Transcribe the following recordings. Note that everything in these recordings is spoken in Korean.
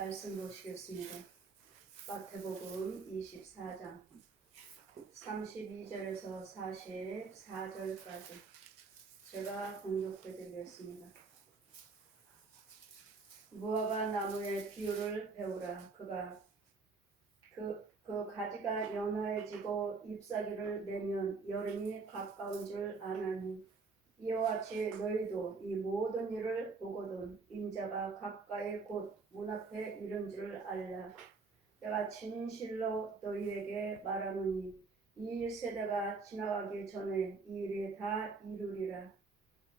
말씀 보시겠습니다. 마태복음 24장 32절에서 44절까지 제가 봉독해 드리겠습니다. 무화과 나무의 비유를 배우라. 그가 그 가지가 연화해지고 잎사귀를 내면 여름이 가까운 줄 아나니 이와 같이 너희도 이 모든 일을 보거든 인자가 가까이 곧 문 앞에 이른 줄 알라. 내가 진실로 너희에게 말하노니 이 세대가 지나가기 전에 이 일이 다 이루리라.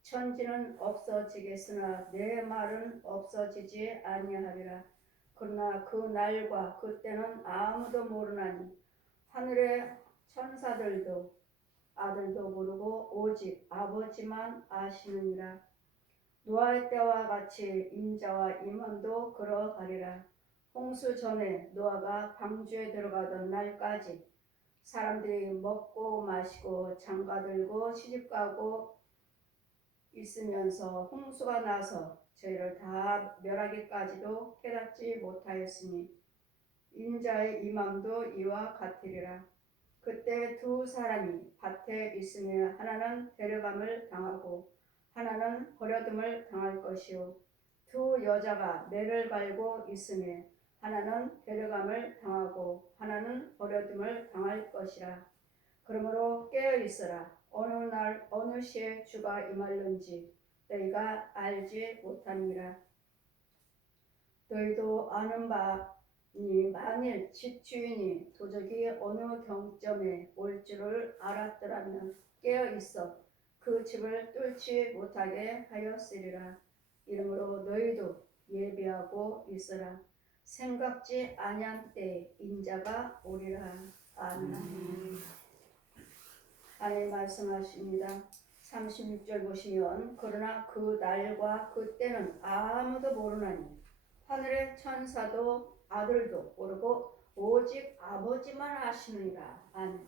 천지는 없어지겠으나 내 말은 없어지지 아니하리라. 그러나 그 날과 그 때는 아무도 모르나니 하늘의 천사들도 아들도 모르고 오직 아버지만 아시느니라. 노아의 때와 같이 인자와 임함도 그러하리라. 홍수 전에 노아가 방주에 들어가던 날까지 사람들이 먹고 마시고 장가들고 시집가고 있으면서 홍수가 나서 저희를 다 멸하기까지도 깨닫지 못하였으니 인자의 임함도 이와 같으리라. 그때 두 사람이 밭에 있으며 하나는 데려감을 당하고 하나는 버려둠을 당할 것이요 두 여자가 매를 갈고 있으며 하나는 데려감을 당하고 하나는 버려둠을 당할 것이라. 그러므로 깨어 있으라. 어느 날 어느 시에 주가 임할는지 너희가 알지 못하니라. 너희도 아는 바니 만일 집주인이 도적이 어느 경점에 올 줄을 알았더라면 깨어 있어 그 집을 뚫지 못하게 하였으리라. 이러므로 너희도 예비하고 있으라. 생각지 아니한 때에 인자가 오리라. 아멘. 하나님 말씀하십니다. 36절 보시면 그러나 그 날과 그 때는 아무도 모르나니 하늘의 천사도 아들도 모르고 오직 아버지만 아시느니라. 아멘.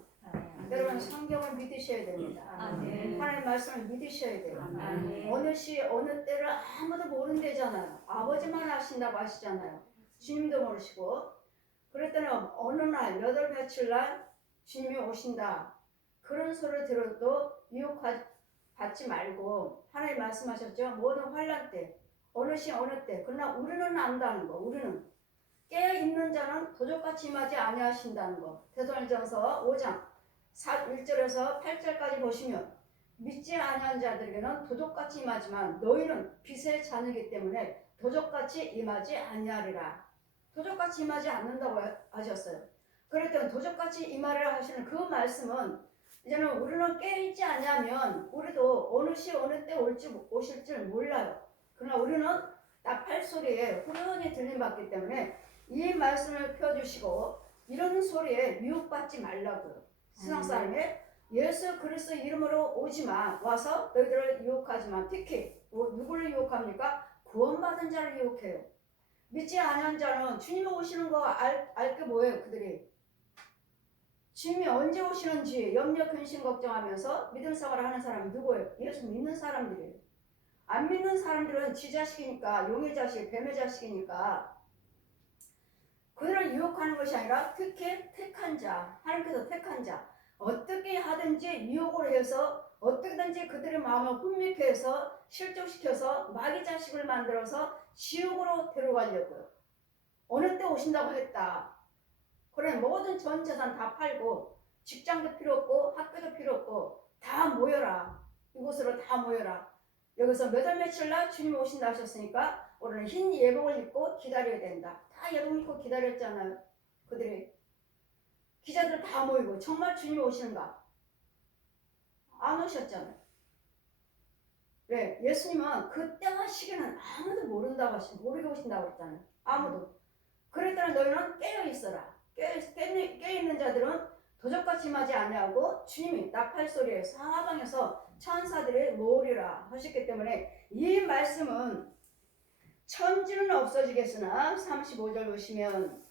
여러분 성경을 믿으셔야 됩니다. 아멘. 하나님 말씀을 믿으셔야 돼요. 아멘. 어느 시 어느 때를 아무도 모른대잖아요. 아버지만 아신다고 하시잖아요. 주님도 모르시고 그랬더니 어느 날 몇 월 며칠 날 주님이 오신다. 그런 소리를 들어도 유혹받지 말고 하나님 말씀하셨죠. 모든 환난 때 어느 시 어느 때 그러나 우리는 안다는 거. 우리는 깨어있는 자는 도적같이 임하지 아니하신다는 거. 데살로니가전서 5장 1절에서 8절까지 보시면 믿지 아니한 자들에게는 도적같이 임하지만 너희는 빛의 자녀이기 때문에 도적같이 임하지 아니하리라. 도적같이 임하지 않는다고 하셨어요. 그랬더니 도적같이 임하리라 하시는 그 말씀은 이제는 우리는 깨어있지 않냐면 우리도 어느 시 어느 때 오실 줄 몰라요. 그러나 우리는 나팔 소리에 후련히 들림받기 때문에 이 말씀을 펴주시고 이런 소리에 미혹받지 말라고요. 세상 사람이 예수 그리스도 이름으로 오지마. 와서 너희들을 유혹하지마. 특히 누구를 유혹합니까? 구원받은 자를 유혹해요. 믿지 않은 자는 주님이 오시는 거 알게 뭐예요? 그들이 주님이 언제 오시는지 염려 근심 걱정하면서 믿음 생활을 하는 사람이 누구예요? 예수 믿는 사람들이에요. 안 믿는 사람들은 지 자식이니까 용의 자식, 뱀의 자식이니까 그들을 유혹하는 것이 아니라 특히 택한 자, 하나님께서 택한 자 어떻게 하든지 유혹을 해서 어떻게든지 그들의 마음을 훈미케 해서 실족시켜서 마귀 자식을 만들어서 지옥으로 데려가려고요. 어느 때 오신다고 했다. 그래 모든 전 재산 다 팔고 직장도 필요 없고 학교도 필요 없고 다 모여라. 이곳으로 다 모여라. 여기서 몇 월 며칠 날 주님 오신다 하셨으니까 우리는 흰 예복을 입고 기다려야 된다. 다 예복 입고 기다렸잖아요. 그들이 기자들 다 모이고 정말 주님이 오시는가? 안 오셨잖아요. 왜? 예수님은 그때와 시기는 아무도 모른다고 모르게 오신다고 했잖아요. 아무도. 그랬더니 너희는 깨어 있어라. 깨어있는 자들은 도적같이 임하지 아니하고 주님이 나팔소리에 사방에서 천사들이 모으리라 하셨기 때문에 이 말씀은 천지는 없어지겠으나 35절 보시면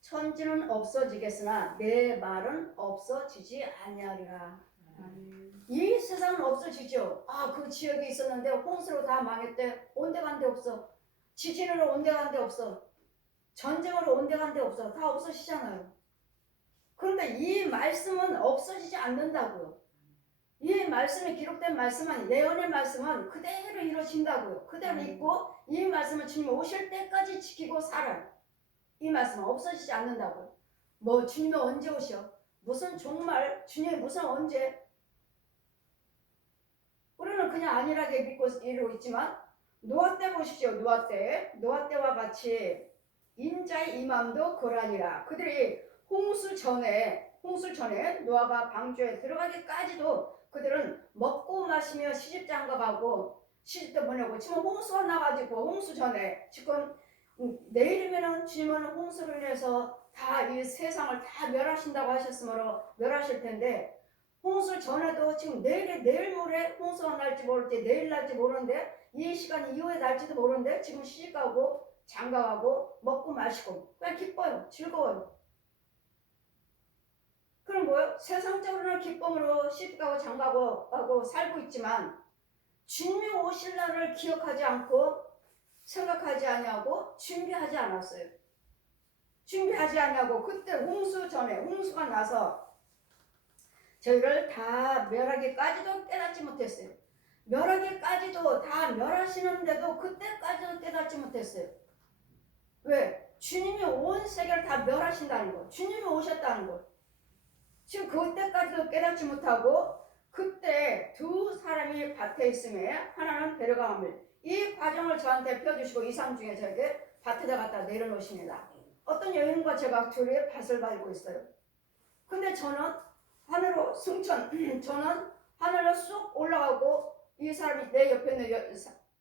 천지는 없어지겠으나 내 말은 없어지지 아니하리라. 이 세상은 없어지죠. 그 지역이 있었는데 홍수로 다 망했대. 온데간데 없어. 지진으로 온데간데 없어. 전쟁으로 온데간데 없어. 다 없어지잖아요. 그런데 이 말씀은 없어지지 않는다고요. 이 말씀이 기록된 말씀은 예언의 말씀은 그대로 이루어진다고요. 그대로 있고 이 말씀은 주님 오실 때까지 지키고 살아요. 이 말씀은 없어지지 않는다고요. 뭐 주님이 언제 오셔? 무슨 종말? 주님이 무슨 언제? 우리는 그냥 안일하게 믿고 이러고 있지만 노아 때 보십시오. 노아 때와 같이 인자의 임함도 그러하니라. 그들이 홍수 전에 노아가 방주에 들어가기까지도 그들은 먹고 마시며 시집장가가고 시집도 보내고 지금 홍수가 나가지고 홍수 전에 지금 내일이면은 주님은 홍수로 인해서 다 이 세상을 다 멸하신다고 하셨으므로 멸하실 텐데 홍수 전에도 지금 내일 모레 홍수가 날지 모를지 내일 날지 모르는데 이 시간 이후에 날지도 모르는데 지금 시집가고 장가가고 먹고 마시고 그냥 기뻐요. 즐거워요. 그럼 뭐요? 세상적으로는 기쁨으로 시집가고 장가가고 살고 있지만 주님이 오실 날을 기억하지 않고 생각하지 아니하고 준비하지 않았어요. 준비하지 아니하고 그때 홍수 전에 홍수가 나서 저희를 다 멸하기까지도 깨닫지 못했어요. 멸하기까지도 다 멸하시는데도 그때까지도 깨닫지 못했어요. 왜? 주님이 온 세계를 다 멸하신다는 거. 주님이 오셨다는 거. 지금 그때까지도 깨닫지 못하고 그때 두 사람이 밭에 있음에 하나는 데려가함을 이 과정을 저한테 펴주시고 이상 중에 저에게 밭에다 갖다 내려놓으십니다. 어떤 여인과 제가 둘이 밭을 밟고 있어요. 근데 저는 하늘로 저는 하늘로 쑥 올라가고 이 사람이 내 옆에 있는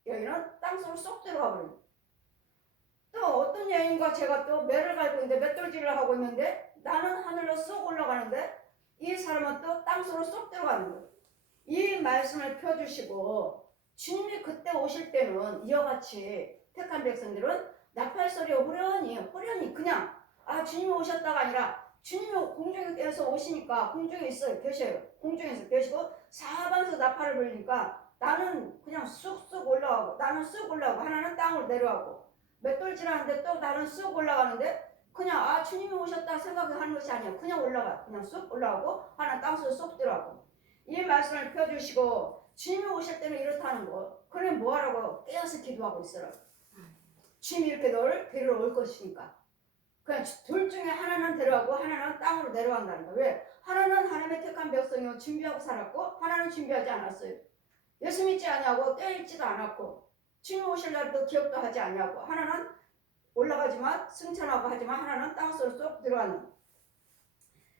여인은 땅속으로 쏙 들어가 버려요. 또 어떤 여인과 제가 또 매를 밟고 있는데 맷돌질을 하고 있는데 나는 하늘로 쏙 올라가는데 이 사람은 또 땅속으로 쏙 들어가는 거예요. 이 말씀을 펴주시고 주님이 그때 오실 때는 이와 같이 택한 백성들은 나팔소리에 호련히 그냥 주님이 오셨다가 아니라 주님이 공중에서 오시니까 공중에 계셔요. 공중에서 계시고 사방에서 나팔을 불리니까 나는 그냥 쑥쑥 올라가고 나는 쑥 올라가고 하나는 땅으로 내려가고 맷돌질하는데 또 나는 쑥 올라가는데 그냥 주님이 오셨다 생각하는 것이 아니야. 그냥 올라가. 그냥 쑥 올라가고 하나는 땅속으로 쏙 들어가고 이 말씀을 펴주시고 주님이 오실 때는 이렇다는 거. 그래 뭐하라고 깨어서 기도하고 있어라. 주님이 이렇게 너를 데리러 올 것이니까. 그냥 둘 중에 하나는 데려가고 하나는 땅으로 내려간다는 거예요. 왜? 하나는 하나님의 택한 백성이요 준비하고 살았고 하나는 준비하지 않았어요. 예수 믿지 아니하고 떼있지도 않았고 주님 오실 날도 기억도 하지 아니하고 하나는 올라가지만 승천하고 하지만 하나는 땅속으로 쏙 들어가는.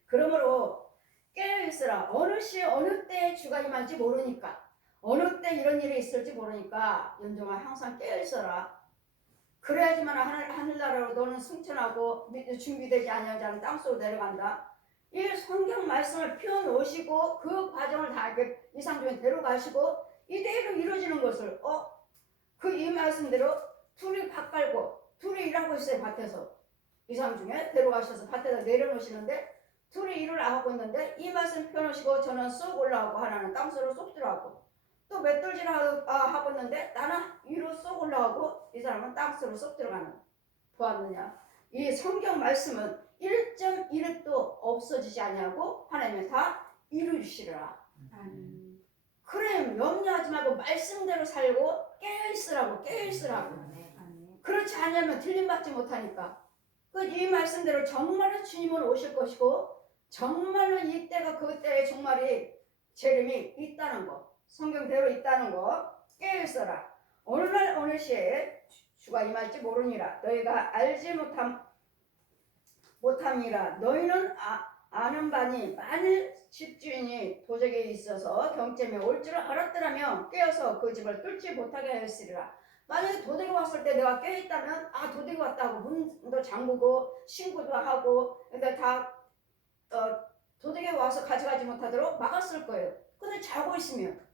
그러므로 깨어있으라. 어느 시 어느 때에 주가 임할지 모르니까 어느 때 이런 일이 있을지 모르니까 연종아 항상 깨어있어라. 그래야지만 하늘나라로 너는 승천하고 준비되지 아니한 자는 땅속으로 내려간다. 이 성경 말씀을 펴놓으시고 그 과정을 다 이렇게 이상중에 데려가시고 이대로 이루어지는 것을 이 말씀대로 둘이 밭 갈고 둘이 일하고 있어요. 밭에서 이상중에 데려가셔서 밭에다 내려놓으시는데 둘이 일을 하고 있는데 이 말씀 펴놓으시고 저는 쏙 올라가고 하나는 땅속으로 쏙 들어가고 또 맷돌질 하고 있는데 나는 위로 쏙 올라가고 이 사람은 땅속으로 쏙 들어가는. 보았느냐? 이 성경 말씀은 1.1도 없어지지 아니하고 하나님은 다 이루시리라. 그래 염려하지 말고 말씀대로 살고 깨어있으라고. 그렇지 않으면 틀림받지 못하니까. 이 말씀대로 정말로 주님은 오실 것이고 정말로 이때가 그때의 종말이 재림이 있다는 거. 성경대로 있다는 거 깨어있어라. 어느 날 어느 시에 주가 임할지 모르니라. 너희가 알지 못함이라. 너희는 아는 바니 만일 집주인이 도적에 있어서 경점에 올 줄을 알았더라면 깨어서 그 집을 뚫지 못하게 하였으리라. 만약에 도둑이 왔을 때 내가 깨어있다면 도둑이 왔다고 문도 잠그고 신고도 하고 근데 다 도둑이 와서 가져가지 못하도록 막았을 거예요. 근데 자고 있으면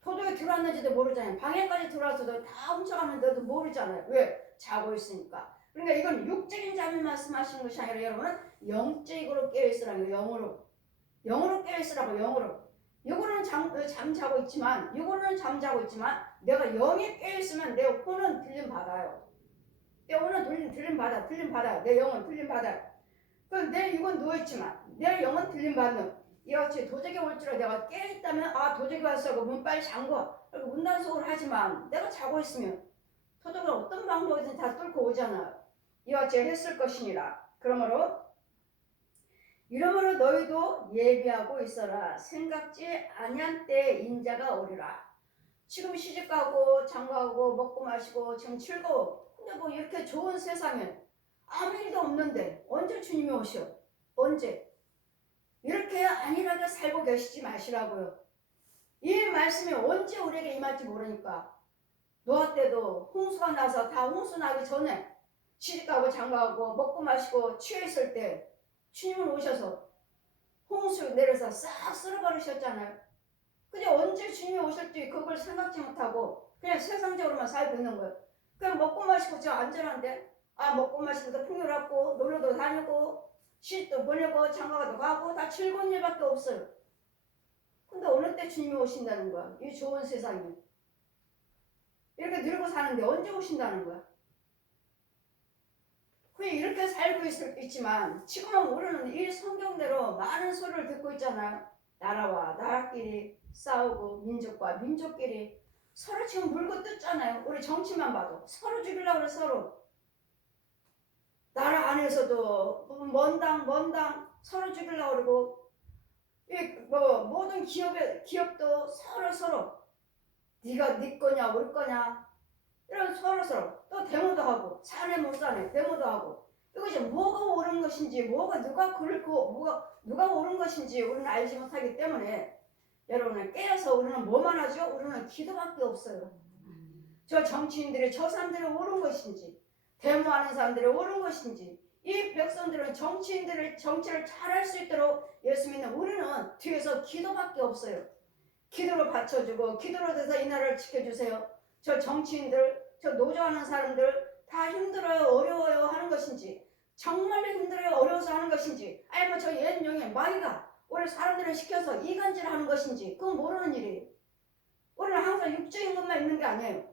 도둑이 들어왔는지도 모르잖아요. 방에까지 들어와서도 다 훔쳐가는데도 모르잖아요. 왜? 자고 있으니까. 그러니까 이건 육적인 잠이 말씀하시는 것이 아니라 여러분 영적으로 깨어있으라는 거예요. 영으로 깨어있으라고. 영으로. 요거는 잠자고 있지만 내가 영에 깨어있으면 내 혼은 들림 받아요. 오늘 들림 받아. 내 영은 들림 받아. 내 육은 누워있지만 내 영은 들림 받는. 이같이 도적이 올 줄 내가 깨있다면 도적이 왔어. 그 문 빨리 잠궈. 그리고 문단속을 하지만 내가 자고 있으면 도적은 어떤 방법이든 다 뚫고 오잖아. 이와 같이 했을 것이니라. 그러므로 너희도 예비하고 있어라. 생각지 아니한 때에 인자가 오리라. 지금 시집가고 장가가고 먹고 마시고 지금 즐거워. 근데 뭐 이렇게 좋은 세상에 아무 일도 없는데 언제 주님이 오셔? 언제? 이렇게 안일하게 살고 계시지 마시라고요. 이 말씀이 언제 우리에게 임할지 모르니까 노아 때도 홍수가 나서 다 홍수 나기 전에 시집가고 장가가고 먹고 마시고 취해 있을 때 주님은 오셔서 홍수 내려서 싹 쓸어버리셨잖아요. 근데 언제 주님이 오실지 그걸 생각지 못하고 그냥 세상적으로만 살고 있는 거예요. 그냥 먹고 마시고 저 안전한데 먹고 마시고도 풍요롭고 놀러도 다니고 시집도 보내고 장가가도 가고 다 즐거운 일밖에 없어요. 근데 어느 때 주님이 오신다는 거야. 이 좋은 세상에 이렇게 늙고 사는데 언제 오신다는 거야. 그냥 이렇게 살고 있지만 지금은 우리는 이 성경대로 많은 소리를 듣고 있잖아요. 나라와 나라끼리 싸우고 민족과 민족끼리 서로 지금 물고 뜯잖아요. 우리 정치만 봐도 서로 죽이려고 그래. 서로 나라 안에서도 먼 당 서로 죽이려고 그러고 모든 기업도 서로 네가 네 거냐 우리 거냐 이런 서로 또 데모도 하고 사내 못 사내 데모도 하고 이것이 뭐가 옳은 것인지 누가 그렇고 누가 옳은 것인지 우리는 알지 못하기 때문에 여러분은 깨어서 우리는 뭐만 하죠? 우리는 기도밖에 없어요. 저 정치인들이 저 사람들이 옳은 것인지 데모하는 사람들이 옳은 것인지 이 백성들은 정치를 잘할 수 있도록 예수 믿는 우리는 뒤에서 기도밖에 없어요. 기도로 받쳐주고 기도로 돼서 이 나라를 지켜주세요. 저 정치인들 저 노조하는 사람들 다 힘들어요 어려워요 하는 것인지 정말로 힘들어요 어려워서 하는 것인지 아니면 저 옛용의 마귀가 우리 사람들을 시켜서 이간질 하는 것인지 그건 모르는 일이에요. 우리는 항상 육적인 것만 있는 게 아니에요.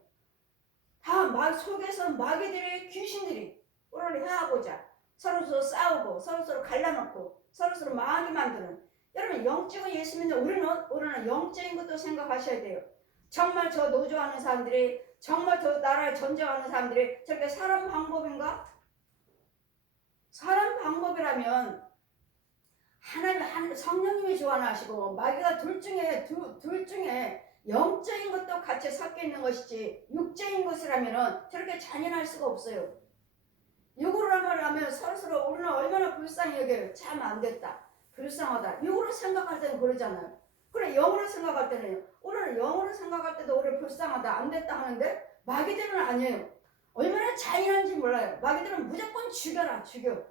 다 속에서 마귀들이 귀신들이 우리를 해하고자 서로 싸우고 서로 갈라놓고 서로 망하게 만드는 여러분 영적인 예수 믿는 우리는 영적인 것도 생각하셔야 돼요. 정말 저 노조하는 사람들이 정말 저 나라를 전쟁하는 사람들이 저렇게 사람 방법인가? 사람 방법이라면 하나님 성령님이 주관하시고 마귀가 둘 중에 영적인 것도 같이 섞여 있는 것이지 육적인 것이라면 저렇게 잔인할 수가 없어요. 육으로 하면 서로 우리는 얼마나 불쌍히 여겨요. 참 안 됐다. 불쌍하다. 육으로 생각할 때는 그러잖아요. 그래 영으로 생각할 때는요. 우리는 영으로 생각할 때도 우리 불쌍하다. 안 됐다 하는데 마귀들은 아니에요. 얼마나 잔인한지 몰라요. 마귀들은 무조건 죽여.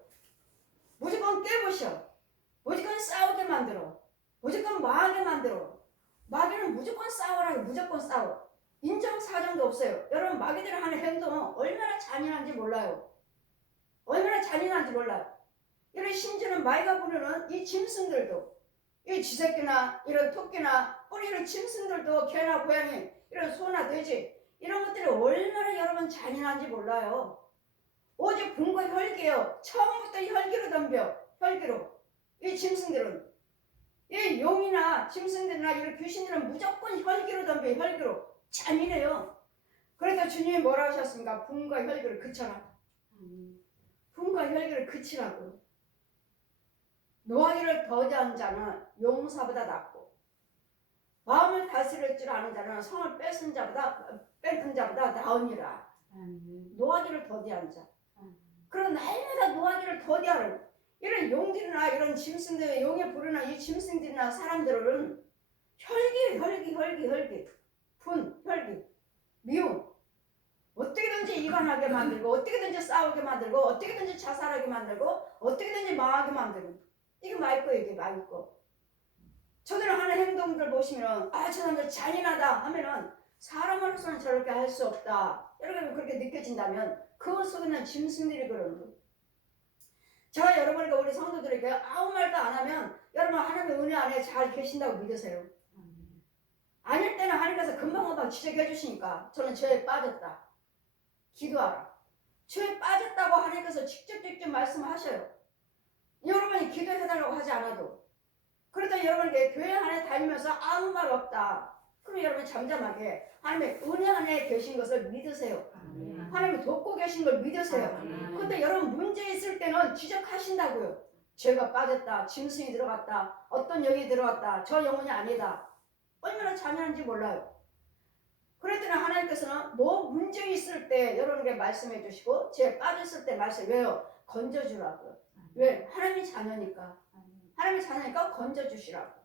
무조건 깨부셔. 무조건 싸우게 만들어. 무조건 망하게 만들어. 마귀는 무조건 싸우라고 무조건 싸워. 인정사정도 없어요. 여러분 마귀들이 하는 행동은 얼마나 잔인한지 몰라요. 이런 심지어는 마귀가 부르는 이 짐승들도 이 쥐새끼나 이런 토끼나 뿌리는 짐승들도 개나 고양이 이런 소나 돼지 이런 것들이 얼마나 여러분 잔인한지 몰라요. 오직 분과 혈기예요. 처음부터 혈기로 덤벼. 혈기로. 이 짐승들은 이 용이나 짐승들이나 이런 귀신들은 무조건 혈기로 덤벼. 혈기로. 잔인해요. 그래서 주님이 뭐라 하셨습니까? 분과 혈기를 그쳐라. 분과 혈기를 그치라고. 노하기를 더디한 자는 용사보다 낫고 마음을 다스릴 줄 아는 자는 성을 뺏은 자보다 나으니라. 노하기를 더디한 자. 그런 날마다 노하기를 더디하는 이런 용들이나 이런 짐승들 용에 부르는 이 짐승들이나 사람들은 혈기 분 혈기 미움 어떻게든지 이간하게 만들고 어떻게든지 싸우게 만들고 어떻게든지 자살하게 만들고 어떻게든지 망하게 만드는 이게 마귀 이게 마귀 거. 저들은 하는 행동들 보시면 저 사람들 잔인하다 하면은 사람으로서는 저렇게 할 수 없다. 여러분 그렇게 느껴진다면 그 속에는 짐승들이 그러는 거예요. 제가 여러분과 우리 성도들에게 아무 말도 안 하면 여러분 하나님의 은혜 안에 잘 계신다고 믿으세요. 아닐 때는 하나님께서 금방 지적해 주시니까 저는 죄에 빠졌다. 기도하라. 죄에 빠졌다고 하나님께서 직접 말씀하셔요. 여러분이 기도해달라고 하지 않아도. 그러다 여러분에게 교회 안에 다니면서 아무 말 없다. 그럼 여러분 잠잠하게 하나님의 은혜 안에 계신 것을 믿으세요. 하나님이 돕고 계신 걸 믿으세요. 근데 여러분 문제 있을 때는 지적하신다고요. 죄가 빠졌다. 짐승이 들어갔다. 어떤 영이 들어갔다. 저 영혼이 아니다. 얼마나 잔인한지 몰라요. 그랬더니 하나님께서는 뭐 문제 있을 때 여러분에게 말씀해 주시고 죄 빠졌을 때 말씀 왜요? 건져주라고요. 왜? 하나님이 자녀니까. 하나님이 자녀니까 건져주시라고.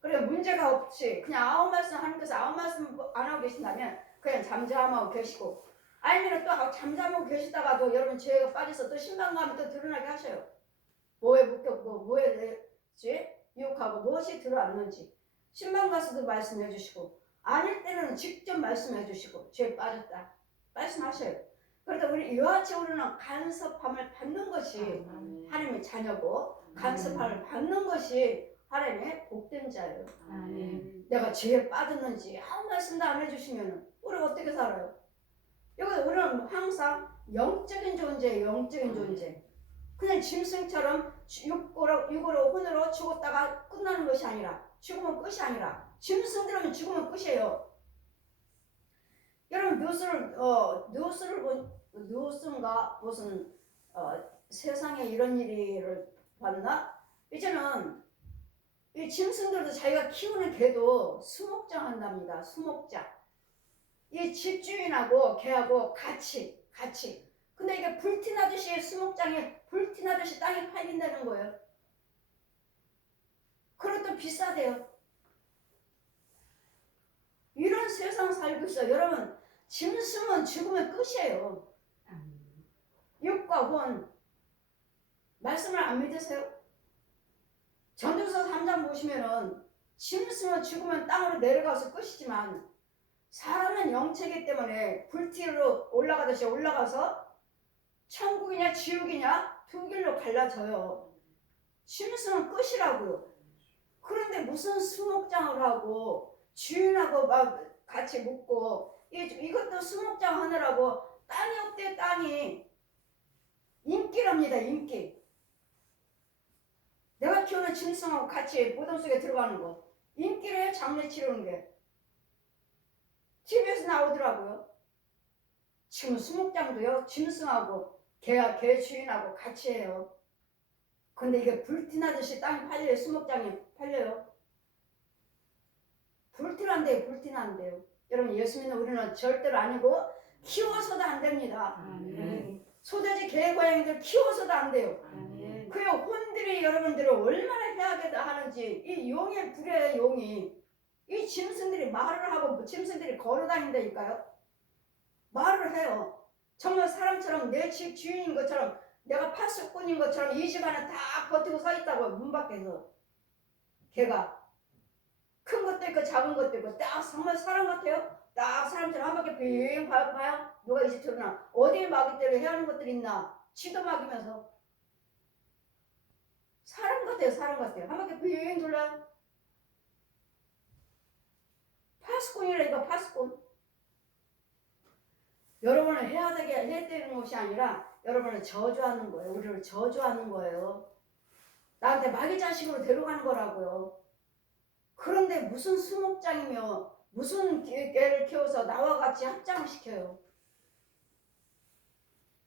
그래 문제가 없이 그냥 아무 말씀 하나님께서 아무 말씀 안 하고 계신다면 그냥 잠잠하고 계시고 아니면 또 잠잠하고 계시다가도 여러분 죄가 빠져서 또 신방감이 또 드러나게 하셔요. 뭐에 묶였고 뭐에 유혹하고 무엇이 들어왔는지 신방 가서도 말씀해 주시고 아닐 때는 직접 말씀해 주시고 죄에 빠졌다 말씀하셔요. 그러다 우리 이와 같이 우리는 간섭함을 받는 것이 하나님의 자녀고 간섭함을 받는 것이 하나님의 복된 자예요. 내가 죄에 빠졌는지 아무 말씀도 안 해주시면 우리가 어떻게 살아요? 이거 우리는 항상 영적인 존재예요. 영적인 존재. 그냥 짐승처럼 육으로 혼으로 죽었다가 끝나는 것이 아니라 죽으면 끝이 아니라 짐승들은 죽으면 끝이에요. 여러분 뉴스인가 무슨 세상에 이런 일을 봤나? 이제는 이 짐승들도 자기가 키우는 개도 수목장 한답니다. 수목장. 이 집주인하고 개하고 같이. 근데 이게 불티나듯이 수목장에 불티나듯이 땅에 팔린다는 거예요. 그것도 비싸대요. 이런 세상 살고 있어요. 여러분 짐승은 죽으면 끝이에요. 육과 혼 말씀을 안 믿으세요? 전도서 3장 보시면은 짐승은 죽으면 땅으로 내려가서 끝이지만 사람은 영체이기 때문에 불티로 올라가듯이 올라가서 천국이냐 지옥이냐 두 길로 갈라져요. 짐승은 끝이라고요. 그런데 무슨 수목장을 하고 주인하고 막 같이 묵고 이것도 수목장 하느라고 땅이 없대요. 땅이 인기랍니다. 인기. 내가 키우는 짐승하고 같이 무덤 속에 들어가는 거 인기래요. 장례 치르는 게 TV에서 나오더라고요. 지금 수목장도요 짐승하고 개 주인하고 같이 해요. 근데 이게 불티나듯이 땅이 팔려요. 수목장이 팔려요. 불티난대요. 불티난대요. 여러분 예수 믿는 우리는 절대로 아니고 키워서도 안 됩니다. 소돼지 개 고양이들 키워서도 안 돼요. 그 혼들이 여러분들을 얼마나 해하게 하는지 이 용의 불의 용이 이 짐승들이 말을 하고 짐승들이 걸어다닌다니까요. 말을 해요. 정말 사람처럼 내 집 주인인 것처럼 내가 파수꾼인 것처럼 이 집안에 다 버티고 서 있다고 문 밖에서 걔가 큰 것도 있고 작은 것도 있고 딱 정말 사람 같아요. 딱 사람처럼 한 바퀴 빙 봐요. 누가 이 집 들어나 어디에 마귀 때문에 해하는 것들이 있나 지도 막이면서 사람 같아요. 사람 같아요. 한 바퀴 빙 돌려요. 파수꾼이라니까 파수꾼. 여러분을 해야 되는 것이 아니라 여러분을 저주하는 거예요. 우리를 저주하는 거예요. 나한테 마귀 자식으로 데려가는 거라고요. 그런데 무슨 수목장이며 무슨 개를 키워서 나와 같이 합장을 시켜요.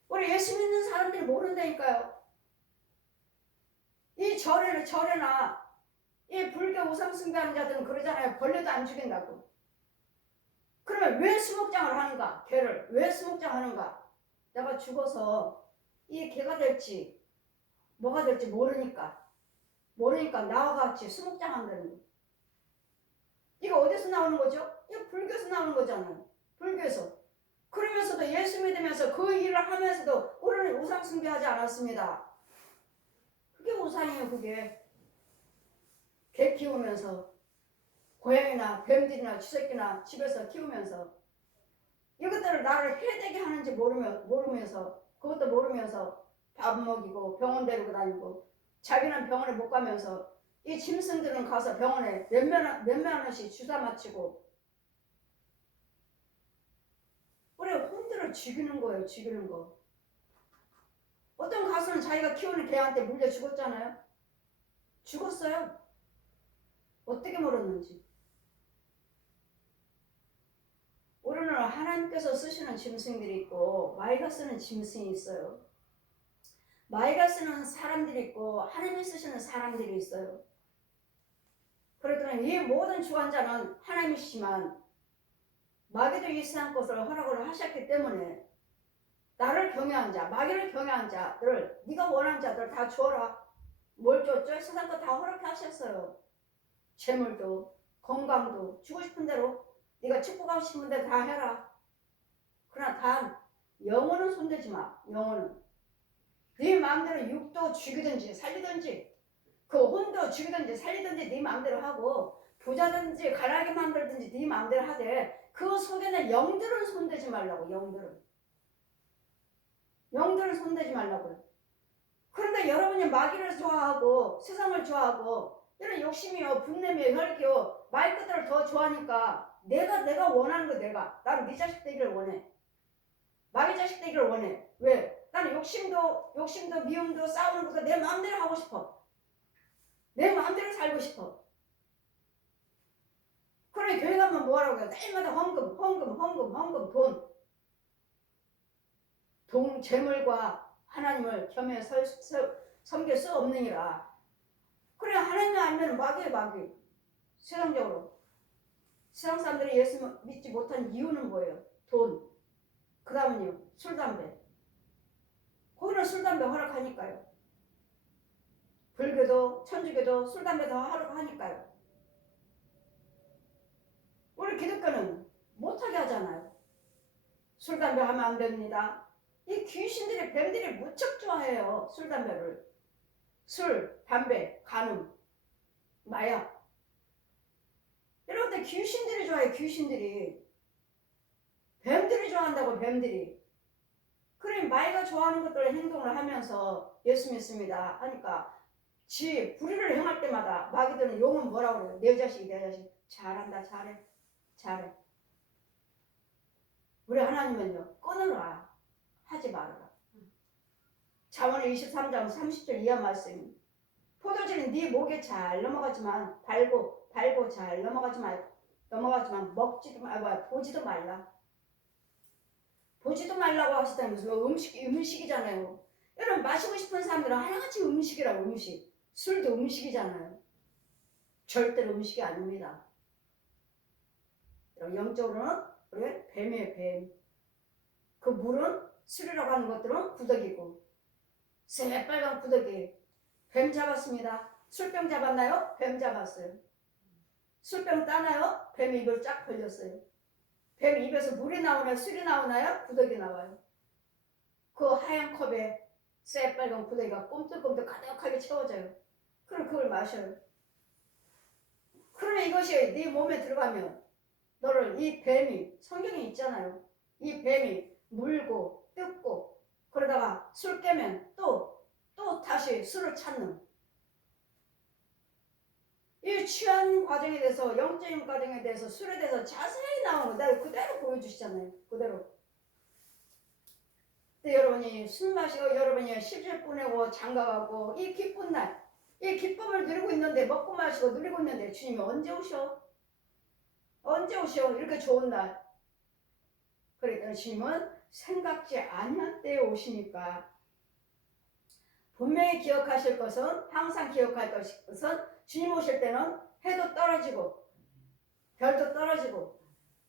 우리 예수 믿는 사람들이 모른다니까요. 이 절에나 이 불교 우상 숭배하는 자들은 그러잖아요. 벌레도 안 죽인다고. 그러면 왜 수목장을 하는가? 개를 왜 수목장 하는가? 내가 죽어서 이 개가 될지 뭐가 될지 모르니까 나와 같이 수목장 한다는 거. 이거 어디서 나오는 거죠? 이거 불교에서 나오는 거잖아요. 불교에서. 그러면서도 예수 믿으면서 그 일을 하면서도 우리는 우상 숭배하지 않았습니다. 그게 우상이에요. 그게 개 키우면서 고양이나 뱀들이나 쥐새끼나 집에서 키우면서 이것들을 나를 해되게 하는지 모르면서 그것도 모르면서 밥 먹이고 병원 데리고 다니고 자기는 병원에 못 가면서 이 짐승들은 가서 병원에 몇만 원씩 주사 맞추고 우리 혼들을 죽이는 거예요. 죽이는 거. 어떤 가수는 자기가 키우는 개한테 물려 죽었잖아요. 죽었어요. 어떻게 물었는지. 우리는 하나님께서 쓰시는 짐승들이 있고 마이가 쓰는 짐승이 있어요. 마이가 쓰는 사람들이 있고 하나님이 쓰시는 사람들이 있어요. 그랬더니 이 모든 주관자는 하나님이시지만 마귀도 이 세상 것을 허락을 하셨기 때문에 나를 경외한 자, 마귀를 경외한 자들을 네가 원하는 자들 다 주어라. 뭘 줬죠? 세상 거 다 허락해 하셨어요. 재물도 건강도 주고 싶은 대로 네가 축복하고 싶은 대로 다 해라. 그러나 단 영혼은 손대지 마. 영혼은 네 마음대로 육도 죽이든지 살리든지 그 혼도 죽이든지 살리든지 네 마음대로 하고 부자든지 가난하게 만들든지 네 마음대로 하되 그 속에는 영들은 손대지 말라고. 영들은 손대지 말라고요. 그런데 여러분이 마귀를 좋아하고 세상을 좋아하고 이런 욕심이요 분냄이요 혈기요 말 그대로 더 좋아하니까 내가 원하는 거 나는 네 자식 되기를 원해. 마귀 자식 되기를 원해. 왜? 나는 욕심도 미움도 싸우는 것도 내 마음대로 하고 싶어. 내 마음대로 살고 싶어. 그러니 교회 가면 뭐하라고 해요? 매일마다 헌금 돈 재물과 하나님을 겸해 섬길 수 없느니라. 그래 하나님을 알면 마귀. 세상적으로 세상 사람들이 예수 믿지 못한 이유는 뭐예요? 돈. 그 다음은요 술 담배. 거기는 술 담배 허락하니까요. 불교도 천주교도 술 담배 더 허락하니까요. 우리 기독교는 못하게 하잖아요. 술 담배 하면 안 됩니다. 이 귀신들이 뱀들이 무척 좋아해요. 술 담배를. 술, 담배, 간음, 마약. 이런 것들 귀신들이 좋아해요. 귀신들이. 뱀들이 좋아한다고 뱀들이. 그래 마이가 좋아하는 것들을 행동을 하면서 예수 믿습니다 하니까 지 불의를 행할 때마다 마귀들은 용은 뭐라고 그래요? 내 자식 잘한다 잘해. 우리 하나님은요 끊으라 하지 말아라. 잠언 23장 30절 이하 말씀. 포도주는 네 목에 잘 넘어가지만 달고 잘 넘어가지만 보지도 말라. 보지도 말라고 하시다니 무슨 음식이잖아요. 여러분 마시고 싶은 사람들은 하나같이 음식이라고. 음식. 술도 음식이잖아요. 절대로 음식이 아닙니다. 영적으로는 우리 뱀이에요. 뱀. 그 물은 술이라고 하는 것들은 구더기고 새빨간 구더기. 뱀 잡았습니다. 술병 잡았나요? 뱀 잡았어요. 술병 따나요? 뱀 입을 쫙 벌렸어요. 뱀 입에서 물이 나오나요? 술이 나오나요? 구더기 나와요. 그 하얀 컵에 새빨간 구더기가 꼼틀꼼틀 가득하게 채워져요. 그럼 그걸 마셔요. 그러면 이것이 네 몸에 들어가면 너를 이 뱀이 성경에 있잖아요. 이 뱀이 물고 뜯고 그러다가 술 깨면 또 다시 술을 찾는 이 취한 과정에 대해서 영적인 과정에 대해서 술에 대해서 자세히 나오는 거 그대로 보여주시잖아요. 그대로. 근데 여러분이 술 마시고 여러분이 시집 보내고 장가가고 이 기쁜 날 이 기쁨을 누리고 있는데 먹고 마시고 누리고 있는데 주님이 언제 오셔? 이렇게 좋은 날. 그러니까 주님은 생각지 아니한 때에 오시니까 분명히 기억하실 것은 항상 기억할 것은 주님 오실 때는 해도 떨어지고 별도 떨어지고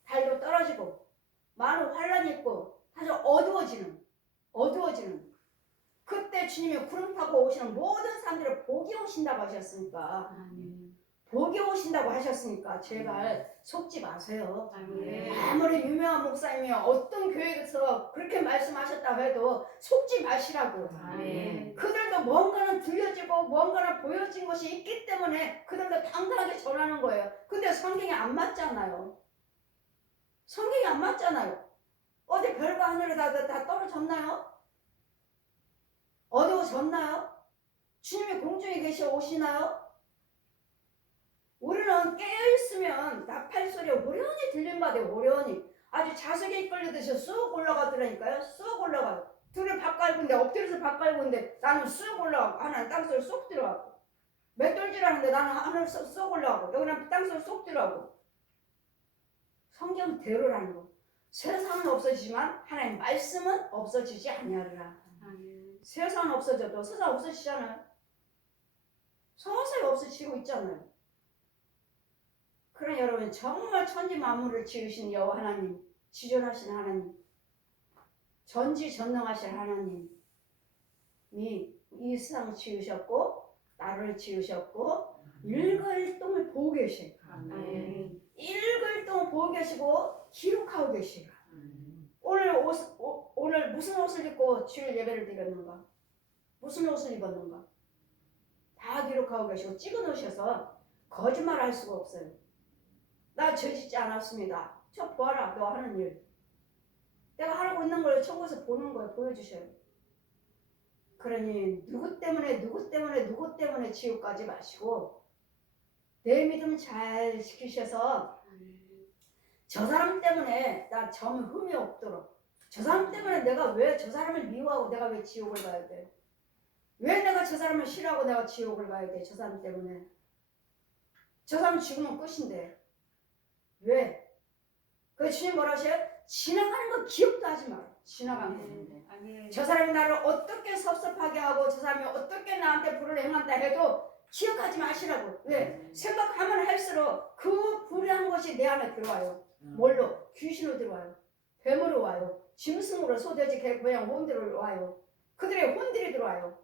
달도 떨어지고 많은 환란이 있고 아주 어두워지는 그때 주님이 구름 타고 오시는 모든 사람들을 복이 오신다고 하셨으니까 복이 오신다고 하셨으니까 제발 속지 마세요. 아무리 유명한 목사님이 어떤 교회에서 그렇게 말씀하셨다고 해도 속지 마시라고. 그들도 뭔가는 들려지고 뭔가는 보여진 것이 있기 때문에 그들도 당당하게 전하는 거예요. 근데 성경이 안 맞잖아요. 어디 별과 하늘에 다 떨어졌나요? 어두워졌나요? 주님이 공중에 계셔 오시나요? 우리는 깨어있으면 나팔 소리가 오련히 들린 바대 오련히 아주 자석에 이끌려듯이 쑥 올라가더라니까요. 쑥 올라가요. 둘이 밥 깔고 있는데 엎드려서 밥 깔고 있는데 나는 쑥 올라가고 하나는 땅속으로 쏙 들어가고 맷돌질하는데 나는 하늘 쏙 올라가고 여기는 땅속으로 쏙 들어가고 성경대로라는 거. 세상은 없어지지만 하나님 말씀은 없어지지 아니하리라. 세상은 없어져도 세상 없어지잖아요. 서서히 없어지고 있잖아요. 그러니 여러분 정말 천지 만물을 지으신 여호와 하나님, 지존하신 하나님, 전지전능하신 하나님이 이 세상을 지으셨고 나를 지으셨고 일거일동을 보고 계셔요. 일거일동을 보고 계시고 기록하고 계셔요. 오늘 무슨 옷을 입고 주일 예배를 드렸는가? 무슨 옷을 입었는가? 다 기록하고 계시고 찍어 놓으셔서 거짓말 할 수가 없어요. 나 죄짓지 않았습니다. 저 보아라, 너 하는 일. 내가 하고 있는 걸 천국에서 보는 거예요. 보여주셔요. 그러니 누구 때문에 지옥 가지 마시고 내 믿음 잘 지키셔서 저 사람 때문에 나 점 흠이 없도록, 저 사람 때문에 내가 왜 저 사람을 미워하고 내가 왜 지옥을 가야 돼? 왜 내가 저 사람을 싫어하고 내가 지옥을 가야 돼? 저 사람 때문에. 저 사람 죽으면 끝인데 왜? 그 주님 뭐라 하셔요? 지나가는 거 기억도 하지 마라. 지나가는 거. 저 사람이 나를 어떻게 섭섭하게 하고 저 사람이 어떻게 나한테 불을 행한다 해도 기억하지 마시라고. 왜? 생각하면 할수록 그 불의한 것이 내 안에 들어와요. 뭘로? 귀신으로 들어와요. 뱀으로 와요. 짐승으로 소돼지 개 고양 혼들로 와요. 그들의 혼들이 들어와요.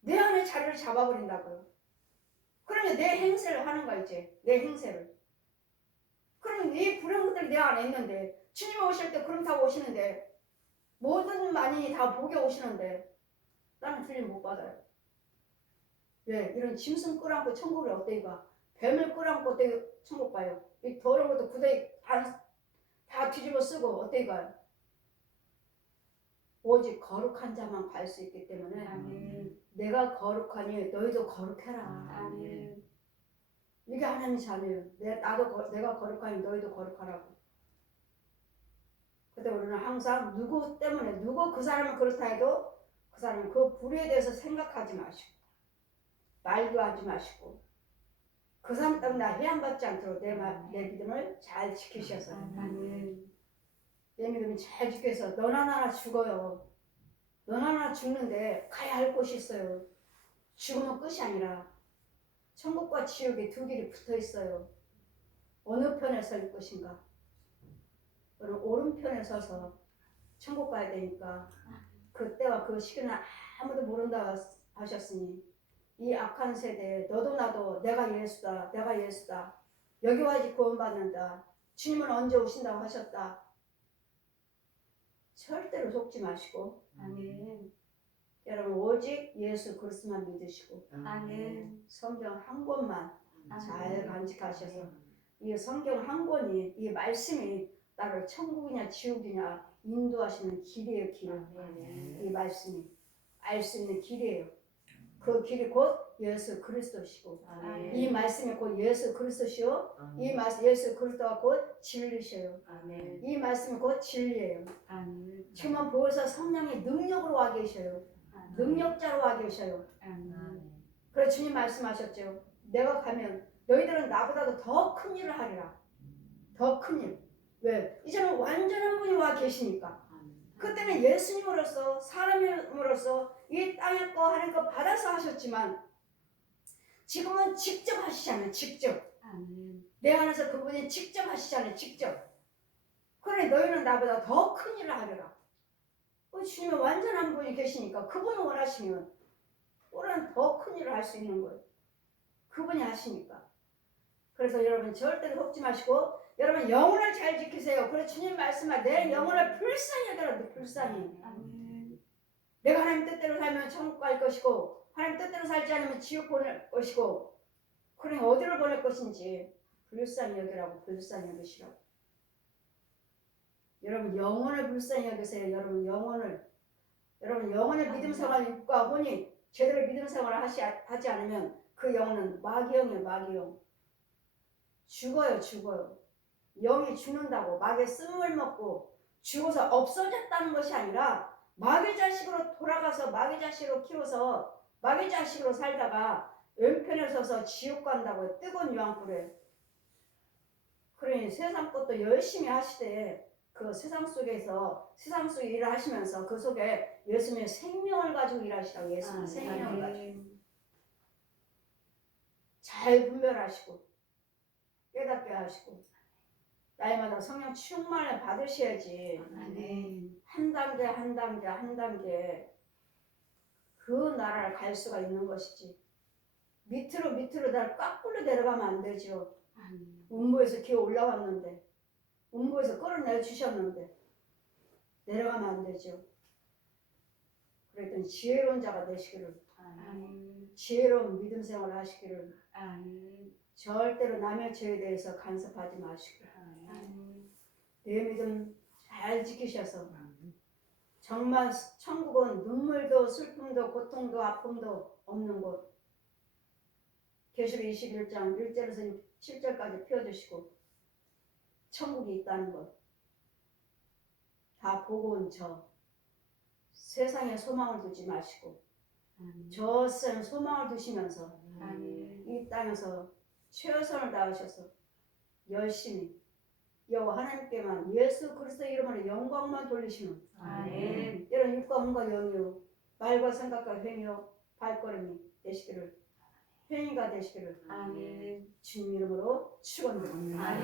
내 안에 자리를 잡아버린다고요. 그러면 내 행세를 하는 거야 이제. 내 행세를. 그럼 이 불의한 것들이 내 안에 있는데 주님 오실 때 구름 타고 오시는데 모든 만인이 다 보게 오시는데 나는 들림 못 받아요. 왜? 이런 짐승 끌어안고 천국을 어떻게 가? 뱀을 끌어안고 어떻게 천국 가요? 이 더러운 것도 구덩이 다 뒤집어 쓰고 어떻게 가요? 오직 거룩한 자만 갈 수 있기 때문에 내가 거룩하니 너희도 거룩해라. 이게 하나님의 자녀예요. 내가 거룩하니 너희도 거룩하라고. 근데 우리는 항상 누구 때문에 누구 그 사람은 그렇다 해도 그 사람은 그 불의에 대해서 생각하지 마시고 말도 하지 마시고 그 사람 때문에 나 해안받지 않도록 내 믿음을 잘 지키셔서 내 믿음을 잘 지켜서 너나 나나 죽어요. 너나 나나 죽는데 가야 할 곳이 있어요. 죽으면 끝이 아니라 천국과 지옥이 두 길이 붙어 있어요. 어느 편에 설 것인가? 너는 오른편에 서서 천국 가야 되니까 그때와 그 시기는 아무도 모른다 하셨으니 이 악한 세대에 너도 나도 내가 예수다 내가 예수다 여기 와야지 구원받는다 주님은 언제 오신다고 하셨다 절대로 속지 마시고 여러분 오직 예수 그리스도만 믿으시고 성경 한 권만 잘 간직하셔서 이 성경 한 권이 이 말씀이 나를 천국이냐 지옥이냐 인도하시는 길이에요. 이 말씀이 알 수 있는 길이에요. 그 길이 곧 예수 그리스도시고 이 말씀이 곧 예수 그리스도시요 이 말씀 예수 그리스도가 곧 진리셔요. 이 말씀이 곧 진리예요. 지금은 보혜사 성령의 능력으로 와 계셔요. 능력자로 와 계셔요. 그래서 주님 말씀하셨죠. 내가 가면 너희들은 나보다도 더 큰 일을 하리라. 더 큰 일. 왜? 이제는 완전한 분이 와 계시니까. 그때는 예수님으로서 사람으로서 이 땅에 거 하는 거 받아서 하셨지만 지금은 직접 하시잖아요. 직접. 내 안에서 그분이 직접 하시잖아요. 직접. 그러니 너희는 나보다 더 큰 일을 하리라. 주님은 완전한 분이 계시니까 그분을 원하시면 우리는 더 큰 일을 할 수 있는 거예요. 그분이 하시니까. 그래서 여러분 절대로 속지 마시고 여러분 영혼을 잘 지키세요. 그래서 주님 말씀하 내 영혼을 불쌍히 여겨라. 불쌍히. 내가 하나님 뜻대로 살면 천국 갈 것이고 하나님 뜻대로 살지 않으면 지옥 보낼 것이고 그러니 어디를 보낼 것인지 불쌍히 여기라고 불쌍히 여기시라고. 여러분 영혼을 불쌍히 여기세요. 여러분 영혼의 믿음 생활 육과 혼이 제대로 믿음 생활을 하지 않으면 그 영혼은 마귀영이에요. 마귀영. 죽어요. 영이 죽는다고 마귀의 쓴물 먹고 죽어서 없어졌다는 것이 아니라 마귀 자식으로 돌아가서 마귀 자식으로 키워서 마귀 자식으로 살다가 왼편에 서서 지옥 간다고 뜨거운 유황불에. 그러니 세상 것도 열심히 하시되 그 세상 속에서 세상 속에 일을 하시면서 그 속에 예수님의 생명을 가지고 일하시라고. 예수님의 생명을 가지고 잘 분별하시고 깨닫게 하시고 나이마다 성령 충만을 받으셔야지. 한 단계 한 단계 한 단계 그 나라를 갈 수가 있는 것이지. 밑으로 밑으로 날 깎으로 내려가면 안 되죠. 음부에서 기어 올라왔는데 음부에서 끌어내 주셨는데 내려가면 안 되죠. 그랬더니 지혜로운 자가 되시기를, 지혜로운 믿음 생활을 하시기를, 절대로 남의 죄에 대해서 간섭하지 마시고 내 믿음 잘 지키셔서 정말 천국은 눈물도 슬픔도 고통도 아픔도 없는 곳. 계시록 21장 1절에서 7절까지 펴주시고 천국이 있다는 것 다 보고 온 저 세상에 소망을 두지 마시고 저 세상에 소망을 두시면서 이 땅에서 최선을 다하셔서 열심히 여호와 하나님께만 예수 그리스도 이름으로 영광만 돌리시는 이런 육과 몸과 영이요 말과 생각과 행위요 발걸음이 되시기를, 행위가 되시기를 주님 이름으로 축원드립니다.